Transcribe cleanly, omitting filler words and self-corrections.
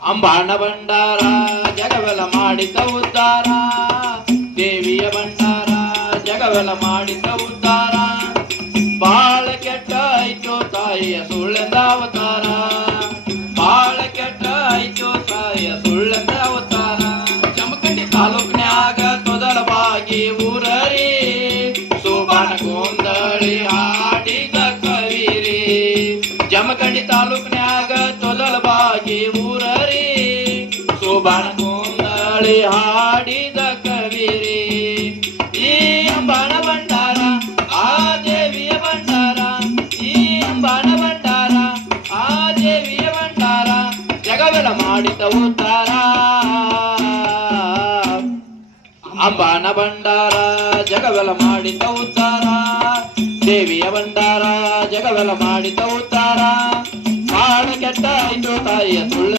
ಅಂಬಾಣ ಭಂಡಾರ ಜಗವೆಲ್ಲ ಮಾಡಿತ ಉದ್ಧಾರ, ದೇವಿಯ ಭಂಡಾರ ಜಗವೆಲ್ಲ ಮಾಡಿತ ಉದ್ಧಾರ. ಬಾಳ ಕೆಟ್ಟ ಆಯ್ತು ತಾಯಿಯ ಸುಳ್ಳೆಂದ ಅವತಾರ, ಬಾಳ ಕೆಟ್ಟ ಆಯ್ತು ತಾಯಿಯ ಸುಳ್ಳೆಂದ ಅವತಾರ. ಜಮಖಂಡಿ ತಾಲೂಕಿನ್ಯಾಗ ತೊದಲವಾಗಿ ಊರರಿ, ಸುಬಾನ ಗೊಂದಳಿ ಹಾಡಿದ ಕವಿರಿ. ಜಮಖಂಡಿ ತಾಲೂಕಿನ್ಯಾಗ ತೊದಲವಾಗಿ ಊರರಿ, ಸುಬಾನ ಗೊಂದಳಿ ಹಾಡಿದ ಕವಿರಿ. ಈ ಅಂಬಾಣ ಭಂಡಾರ ಆ ದೇವಿಯ ಭಂಡಾರ, ಈ ಅಂಬಾಣ ಭಂಡಾರ ಆ ದೇವಿಯ ಭಂಡಾರ ಜಗವೆಲ್ಲ ಮಾಡಿದ ಉದ್ಧಾರ. ಅಂಬಾಣ ಭಂಡಾರ ಜಗವೆಲ್ಲ ಮಾಡಿದ ಉದ್ಧಾರ, ದೇವಿಯ ಭಂಡಾರ ಜಗವೆಲ್ಲ ಮಾಡಿದ ಉದ್ಧಾರ. ಬಾಳ ಕೆಟ್ಟ ಆಯ್ತು ತಾಯಿಯ ಸುಳ್ಳು